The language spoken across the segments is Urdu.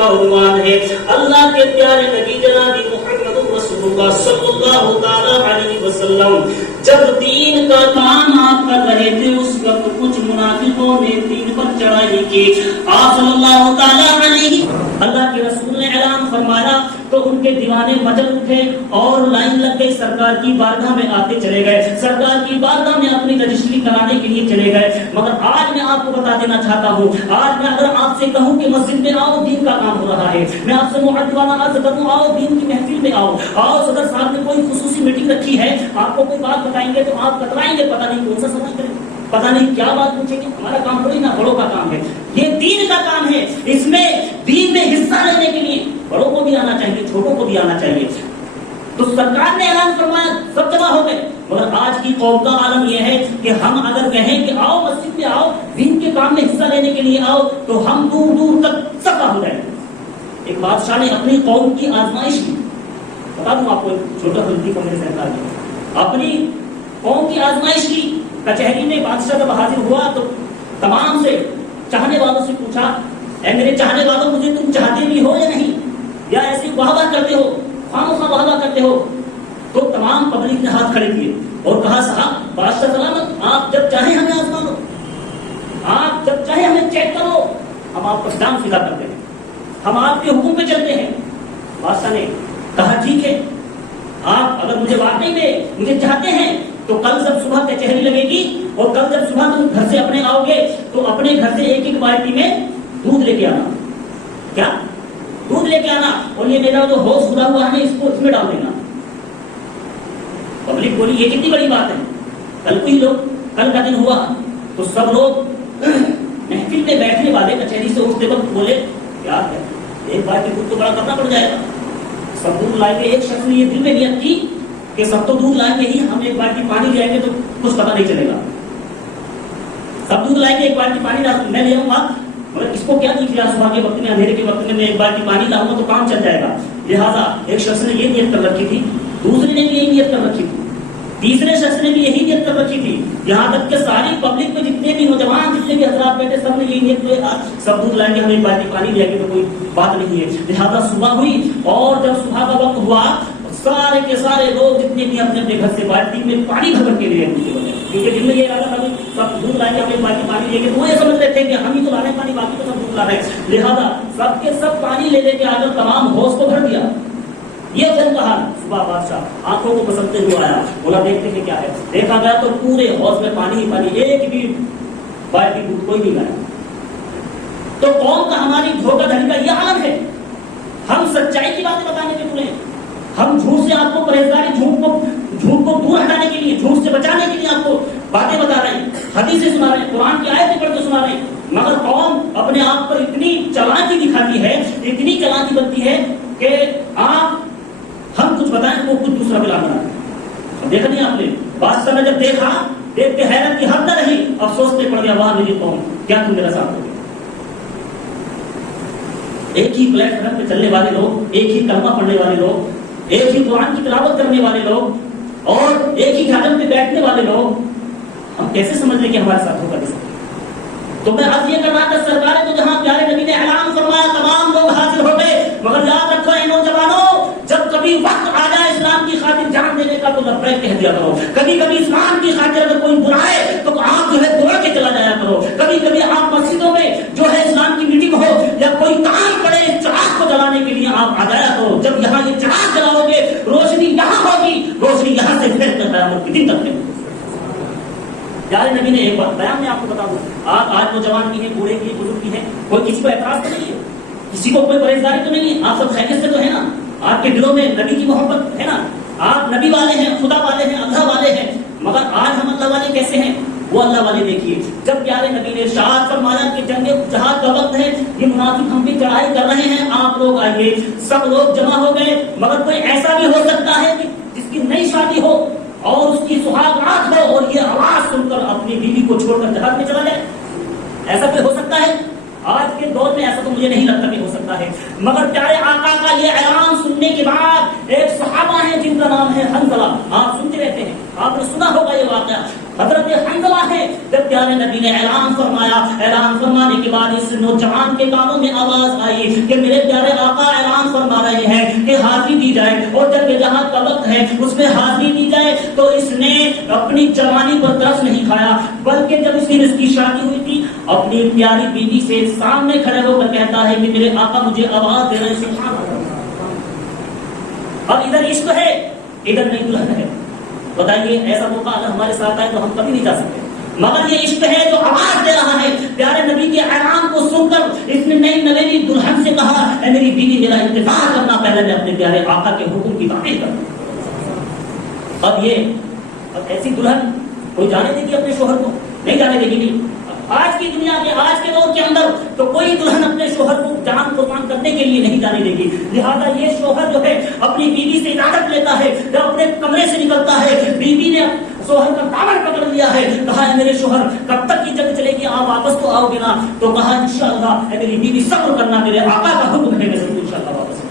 کا عنوان ہے اللہ کے پیارے نبی جناب محمد رسول اللہ صلی اللہ تعالی علیہ وسلم جب دین کا کام آپ کر رہے تھے اس وقت کچھ منافقوں نے دین پر چڑھائی کی. آپ صلی اللہ تعالی علیہ اللہ کے رسول نے اعلان فرمایا تو ان کے دیوانے مچل اٹھے اور لائن لگ گئی, سرکار کی بارگاہ میں آتے چلے گئے, سرکار کی بارگاہ میں اپنی رجسٹری کرانے کے لیے چلے گئے. مگر آج میں آپ کو بتا دینا چاہتا ہوں, آج میں اگر آپ سے کہوں کہ مسجد میں آؤ دین کا کام ہو رہا ہے, میں آپ سے معدبانہ عرض کروں آؤ دین کی محفل میں آؤ, آؤ صدر صاحب نے کوئی خصوصی میٹنگ رکھی ہے, آپ کو کوئی بات بتائیں گے تو آپ کترائیں گے, پتہ نہیں کون سا سمجھ کریں, پتہ نہیں کیا بات پوچھیں گے. ہمارا کام تھوڑی نا, بڑوں کا کام ہے, یہ دین کا کام ہے. اس میں دین میں حصہ لینے کے لیے بڑوں کو بھی آنا چاہیے, چھوٹوں کو بھی آنا چاہیے. تو سرکار نے اعلان فرمایا, سب جمع ہو گئے. مگر آج کی قوم کا عالم یہ ہے کہ ہم اگر کہیں کہ آؤ مسجد میں آؤ دین کے کام میں حصہ لینے کے لیے آؤ تو ہم دور دور تک سفا ہو جائیں گے. ایک بادشاہ نے اپنی قوم کی آزمائش کی, بتا دوں آپ کو ایک چھوٹا غلطی کو میرے سرکار نے اپنی قوم کی آزمائش کی. کچہری میں بادشاہ جب حاضر ہوا تو تمام سے چاہنے والوں سے پوچھا, اے میرے چاہنے والوں مجھے تم چاہتے بھی ہو یا نہیں, یا ایسے واہ واہ کرتے ہو, خامخواہ واہ واہ کرتے ہو. تو تمام پبلک نے ہاتھ کھڑے کیے اور کہا صاحب بادشاہ سلامت, آپ جب چاہیں ہمیں آزما لو, آپ جب چاہیں ہمیں چیک کرو, ہم آپ پر جان فدا کرتے ہیں, ہم آپ کے حکم پہ چلتے ہیں. بادشاہ نے کہا ٹھیک ہے, آپ اگر مجھے واقعی میں مجھے چاہتے ہیں تو کل جب صبح کچہری لگے گی اور کل جب صبح تم گھر سے اپنے آؤ گے تو اپنے گھر سے ایک ایک بالٹی میں دودھ لے کے آنا. کیا دودھ لے کے آنا, اور یہ میرا جو ہوش کھلا ہوا ہے اس کو اس میں ڈال دینا. پبلک بولی یہ کتنی بڑی بات ہے, کل کو ہی لوگ, کل کا دن ہوا تو سب لوگ محفل میں بیٹھنے والے کچہری سے اٹھتے وقت بولے کیا ہے ایک بالٹی دودھ تو بڑا کرنا پڑ جائے گا. سب دودھ لائیں گے, ایک شخص نے یہ دل میں نیت کی کہ سب تو دودھ لائیں گے ہی, ہم ایک بالٹی پانی لے آئیں گے تو کچھ پتہ نہیں چلے گا. سب دودھ لائیں گے, ایک بالٹی پانی میں لے آؤں گا, مگر اس کو کیا نہیں کیا, صبح کے وقت میں اندھیرے کے وقت میں ایک بالٹی پانی لاؤں گا تو کام چل جائے گا. لہٰذا ایک شخص نے یہ نیت کر رکھی تھی, دوسرے نے بھی یہی نیت کر رکھی تھی, تیسرے شخص نے بھی یہی نیت کر رکھی تھی, یہاں تک کہ ساری پبلک میں جتنے بھی نوجوان جتنے بھی حضرات بیٹھے سب نے یہی نیت کی, سب دودھ لائیں گے, ہم ایک بالٹی پانی لے آئیں گے تو کوئی بات نہیں ہے. لہٰذا صبح ہوئی اور جب صبح کا وقت ہوا سارے کے سارے لوگ جتنے بھی اپنے اپنے گھر سے بالٹی میں پانی بھر کے لیے, کیونکہ دن میں یہ ارادہ تھا سب دودھ لائیں گے, ہم ایک بالٹی پانی لے کے, تو وہ یہ سمجھ رہے تھے کہ ہم ہی تو لا رہے ہیں پانی, باقی تو سب دودھ لا رہے ہیں. لہٰذا سب کے سب پانی لے لے کے آ کر تمام ہوش کو بھر دیا. یہ پھر کہا صبح بادشاہ آنکھوں کو پسندتے ہوئے آیا, بولا دیکھتے کہ کیا ہے. دیکھا گیا تو پورے حوض میں پانی ہی پانی, ایک بھی بالٹی دودھ کوئی نہیں لایا. تو قوم کا ہماری دھوکہ دھڑی کا یہ عالم ہے. ہم سچائی کی باتیں بتانے کے تمہیں, ہم جھوٹ سے آپ کو پرہیزگاری, جھوٹ کو دور ہٹانے کے لیے, جھوٹ سے بچانے کے لیے آپ کو باتیں بتا رہے ہیں, حدیثیں سنا رہے ہیں, قرآن کی آیتیں پڑھ کے سنا رہے ہیں. مگر قوم اپنے آپ پر اتنی چالاکی دکھاتی ہے, اتنی چالاکی بنتی ہے کہ آپ ہم کچھ بتائیں وہ کچھ دوسرا بلا بنا. دیکھا نہیں آپ نے, بادشاہ نے جب دیکھا, دیکھ کے حیرت کی حد نہ رہی, افسوس پہ پڑ گیا, واہ میری قوم کیا تم میرا ساتھ ہو. ایک ہی پلیٹ فارم پہ چلنے والے لوگ, ایک ہی کلمہ پڑھنے والے لوگ, ایک ہی قرآن کی تلاوت کرنے والے لوگ اور ایک ہی قدم پہ بیٹھنے والے لوگ, ہم کیسے سمجھ لیں کہ ہمارے ساتھ ہوگا. تو میں عرض یہ کر رہا تھا, سرکار تو جہاں پیارے نبی نے اعلان فرمایا تمام لوگ حاضر ہو گئے, مگر یاد رکھو اے نوجوانوں, جب کبھی وقت آ جائے اسلام کی خاطر جان دینے کا تو لبیک کہہ دیا کرو. کبھی کبھی اسلام کی خاطر اگر کوئی بلائے تو آپ جو ہے دوڑ کے چلا جایا کرو. کبھی کبھی آپ مسجدوں میں جو ہے اسلام کی میٹنگ ہو یا کوئی کام پڑے, چراغ کو جلانے کے لیے آپ آ جایا کرو. جب یہاں یہ چراغ جلاؤ گے, روشنی یہاں ہوگی, روشنی یہاں سے پھر قیامت کے دن تک ہے. پیارے نبی نے ایک بات بیان میں آپ کو بتا دوں, آپ آج نوجوان کی ہیں, بوڑھے کی ہیں, بزرگ کی ہیں, کوئی کسی کو اعتراض تو نہیں ہے, کسی کو کوئی پرہیزگاری تو نہیں ہے, آپ سب خیریت سے تو ہے نا, آپ کے دلوں میں نبی کی محبت ہے نا, آپ نبی والے ہیں, خدا والے ہیں, اللہ والے ہیں. مگر آج ہم اللہ والے کیسے ہیں, وہ اللہ والے دیکھیے. جب پیارے نبی نے ارشاد فرمایا کہ جنگ جہاد کا وقت ہے, یہ منافق ہم پہ چڑھائی کر رہے ہیں, آپ لوگ آئیے, سب لوگ جمع ہو گئے. مگر کوئی ایسا بھی ہو سکتا ہے کہ جس کی نئی شادی ہو اور اس کی سہاگ رات ہو اور یہ آواز سن کر اپنی بیوی کو چھوڑ کر جہاد میں چلا جائے, ایسا کوئی ہو سکتا ہے؟ آج کے دور میں ایسا تو مجھے نہیں لگتا کہ ہو سکتا ہے. مگر پیارے آقا کا یہ اعلان سننے کے بعد ایک صحابہ ہیں جن کا نام ہے حنظلہ, آپ سنتے رہتے ہیں, آپ نے سنا ہوگا یہ واقعہ. حضرت حنظلہ ہے, جب پیارے نبی نبی نے اعلان فرمایا. اعلان فرمانے کے بعد اس نوجوان کے کانوں میں آواز آئی کہ میرے پیارے آقا اعلان فرما رہے ہیں کہ حاضری دی جائے, اور جب جہاد کا وقت ہے اس میں حاضری دی جائے. تو اس نے اپنی جوانی پر ترس نہیں کھایا, بلکہ جب اس کی شادی ہوئی تھی اپنی پیاری بیوی سے سامنے کھڑے ہو کر کہتا ہے کہ میرے آقا مجھے آواز دے رہے ہیں, سبحان اللہ. اب ادھر عشق ہے, ادھر نہیں دلہن ہے. بتائیے ایسا موقع اگر ہمارے ساتھ آئے تو ہم کبھی نہیں جا سکتے, مگر یہ عشق ہے جو آواز دے رہا ہے. پیارے نبی کے اعلان کو سن کر اس نے نئی نویلی دلہن سے کہا, اے میری بیوی میرا انتظار کرنا, پہلے میں اپنے پیارے آقا کے حکم کی تعمیل کروں. اب ایسی دلہن کوئی جانے دے گی اپنے شوہر کو؟ نہیں جانے دے گی. نہیں, آج کی دنیا کے آج کے دور کے اندر تو کوئی دلہن اپنے شوہر کو جان قربان کرنے کے لیے نہیں جانے دے گی. لہذا یہ شوہر جو ہے اپنی بیوی سے اجازت لیتا ہے, جب اپنے کمرے سے نکلتا ہے بیوی نے شوہر کا دامن پکڑ لیا ہے, کہا ہے میرے شوہر کب تک کی جنگ چلے گی, آپ واپس تو آؤ گے نا؟ تو کہا انشاءاللہ اے میری بیوی صبر کرنا, میرے آقا کا حکم ہے, میں ضرور انشاءاللہ واپس.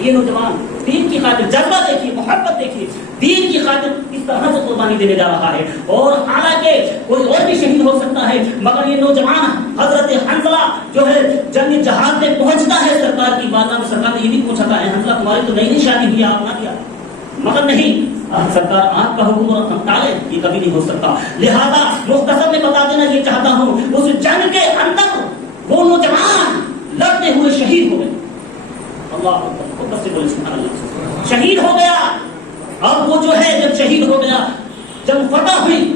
یہ نوجوان دین کی خاطر جذبہ دیکھیے, محبت دیکھیے, دین کی خاطر کس طرح سے قربانی دینے جا رہا ہے. اور حالانکہ کوئی اور بھی شہید ہو سکتا ہے, مگر یہ نوجوان حضرت حنظلہ جو ہے جنگ جہاد میں پہنچتا ہے سرکار کی بارگاہ میں. سرکار نے یہ بھی پوچھا ہے حنظلہ تمہاری تو نئی شادی ہوئی, آپ نہ کیا؟ مگر نہیں, سرکار آپ کا حکم اور ہم ٹالے, یہ کبھی نہیں ہو سکتا. لہذا مختصر میں بتا دینا یہ چاہتا ہوں, اس جنگ کے اندر وہ نوجوان لڑتے ہوئے شہید ہو گئے. اللہ بس سے بولے سبحان اللہ, شہید ہو گیا. اب وہ جو ہے جب شہید ہو گیا, جب فتح ہوئی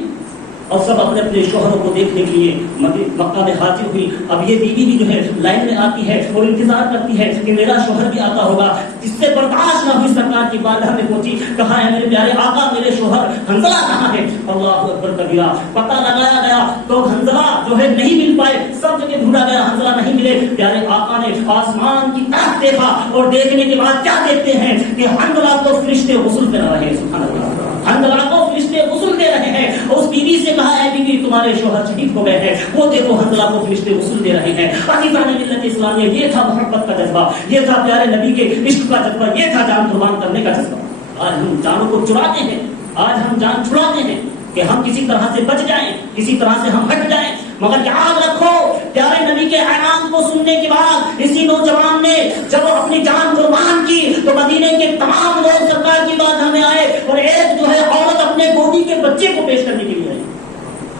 اور سب اپنے اپنے شوہروں کو دیکھنے کے لیے مکہ میں حاضر ہوئی. اب یہ بیوی بھی جو ہے لائن میں آتی ہے اور انتظار کرتی ہے کہ میرا شوہر بھی آتا ہوگا. جس سے برداشت نہ ہوئی, سرکار کی بارگاہ میں پہنچی, کہا ہے میرے پیارے آقا میرے شوہر حنظلہ کہاں ہے؟ اللہ اکبر کبیرہ. پتہ لگایا گیا تو حنظلہ جو ہے نہیں مل پائے, سب جگہ ڈھونڈا گیا, حنظلہ نہیں ملے. پیارے آقا نے آسمان کی طرف دیکھا اور دیکھنے کے بعد کیا دیکھتے ہیں کہ حنظلہ کو فرشتے غسل کر رہے ہیں. سبحان اللہ, حنظلہ کو فرشتے غسل دے رہے ہیں. اس بیوی سے کہا ہے بیوی تمہارے شوہر شہید ہو گئے ہیں, وہ دیکھو حنظلہ کو فرشتے غسل دے رہے ہیں. عزیزان ملت اسلامیہ, یہ تھا محبت کا جذبہ, یہ تھا پیارے نبی کے عشق کا جذبہ, یہ تھا جان قربان کرنے کا جذبہ. آج ہم جانوں کو چراتے ہیں, آج ہم جان چھڑاتے ہیں کہ ہم کسی طرح سے بچ جائیں, کسی طرح سے ہم ہٹ جائیں. مگر یاد رکھو پیارے نبی کے اعلان کو سننے کے بعد اسی نوجوان نے جب اپنی جان قربان کی تو مدینے کے تمام لوگ سرکار کی بات ہمیں آئے, اور ایک جو ہے عورت اپنے گودی کے بچے کو پیش کرنے کے لیے آئی.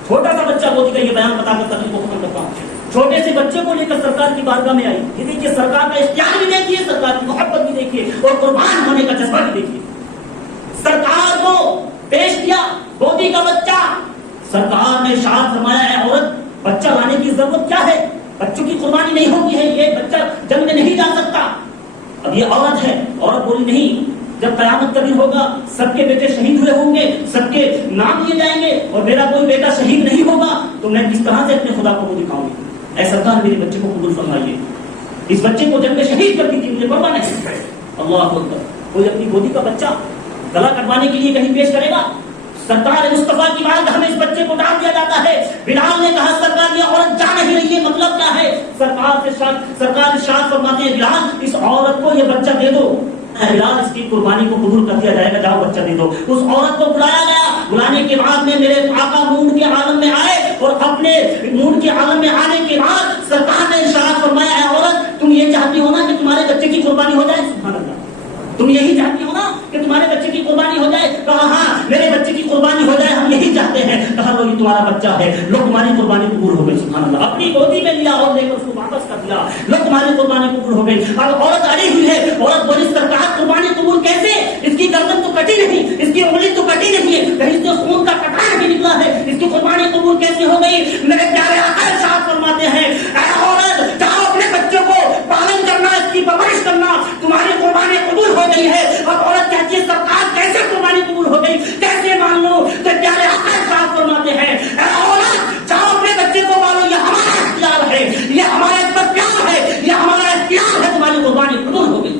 چھوٹا سا بچہ, گودی کا یہ بیان بتا کر تقریب کو ختم کرتا ہوں. چھوٹے سے بچے کو لے کر سرکار کی بارگاہ میں آئی. یہ دیکھیے سرکار کا اختیار بھی دیکھیے, سرکار کی محبت بھی دیکھیے, اور قربان ہونے کا جذبہ بھی دیکھیے. سرکار کو پیش کیا گودی کا بچہ. سرکار نے ارشاد فرمایا ہے عورت بچہ لانے کی ضرورت کیا ہے, بچوں کی قربانی نہیں ہوتی ہے, یہ بچہ جنگ میں نہیں جا سکتا. اب یہ عورت ہے, عورت بولی نہیں, جب قیامت کبھی ہوگا سب کے بیٹے شہید ہوئے ہوں گے, سب کے نام لیے جائیں گے, اور میرا کوئی بیٹا شہید نہیں ہوگا, تو میں کس طرح سے اپنے خدا کو دکھاؤں گی. اے سرکار میرے بچے کو قبول فرمائیے, اس بچے کو جنگ میں شہید کر دیجیے, مجھے پرواہ نہیں. اللہ اکبر. کوئی اپنی گودی کا بچہ گلا کٹوانے کے لیے کہیں پیش کرے گا؟ سرکار مصطفیٰ کی بارگاہ میں اس بچے کو ڈال دیا جاتا ہے. بلال نے کہا سرکار یہ عورت جا نہیں رہی ہے, مطلب کیا ہے؟ سرکار ارشاد فرماتے ہیں بلال اس عورت کو یہ بچہ دے دو. بلال اس کی قربانی کو قبول کر دیا جائے گا, جاؤ بچہ دے دو. اس عورت کو بلایا گیا. بلانے کے بعد میں میرے آقا مون کے عالم میں آئے, اور اپنے مون کے عالم میں آنے کے بعد سرکار نے ارشاد فرمایا ہے عورت تم یہ چاہتی ہو نا کہ تمہارے بچے کی قربانی ہو جائے؟ سبحان اللہ, تم یہی چاہتی ہو نا کہ تمہارے بچے کی قربانی ہو جائے؟ کہا ہاں میرے بچے کی قربانی ہو جائے, ہم یہی چاہتے ہیں. کہا لو یہ تمہارا بچہ ہے, لو تمہاری قربانی قبول ہو گئی. سبحان اللہ, اپنی گودی میں لیا اور لے کر اس کو واپس کر دیا, لو تمہاری قربانی قبول ہو گئی. اب عورت اڑی ہوئی ہے, عورت بولی سرکار قربانی قبول کیسے؟ اس کی گردن تو کٹی نہیں, اس کی انگلی تو کٹی نہیں ہے, کہیں سے خون کا قطرہ نہیں نکلا ہے, اس کی قربانی قبول کیسے ہو گئی؟ میرے پیارے آقا ارشاد فرماتے ہیں اے عورت جاؤ اپنے بچے کو پالن کرنا, اس کی پرورش کرنا, تمہاری قربانی قبول ہو گئی ہے. اب عورت کہتی ہے سرکار کیسے قربانی قبول ہو گئی, کیسے مان لو؟ تو پیارے آقا ارشاد فرماتے ہیں اے عورت جاؤ اپنے بچے کو پالو, یہ ہمارا اختیار ہے, یہ ہمارا پیار ہے, یہ ہمارا اختیار ہے, تمہاری قربانی قبول ہو گئی.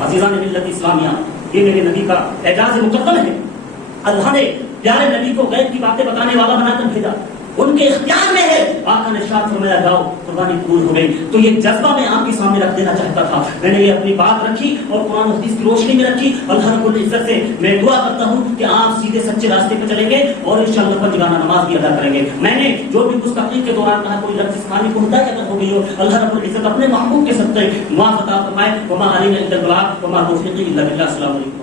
عزیزان ملت اسلامیہ, یہ میرے نبی کا اعجاز مقدم ہے. اللہ نے پیارے نبی کو غیب کی باتیں بتانے والا بنا کر بھیجا. ان کے اختیار میں ہے. آقا نے ارشاد فرمایا گاؤ قربانی قبول ہو گئی. تو یہ جذبہ میں آپ کے سامنے رکھ دینا چاہتا تھا. میں نے یہ اپنی بات رکھی اور قرآن و حدیث کی روشنی میں رکھی. اللہ رب العزت سے میں دعا کرتا ہوں کہ آپ سیدھے سچے راستے پہ چلیں گے اور انشاءاللہ پنجگانہ نماز بھی ادا کریں گے. میں نے جو بھی اس تقریر کے دوران کہا کوئی لفظ کھانے کو ہوتا ہے اگر ہو گئی ہو, اللہ رب العزت اپنے محبوب کے صدقے معاف عطا فرمائے. وما علینا الا البلاغ وما توفیقی الا باللہ. السلام علیکم.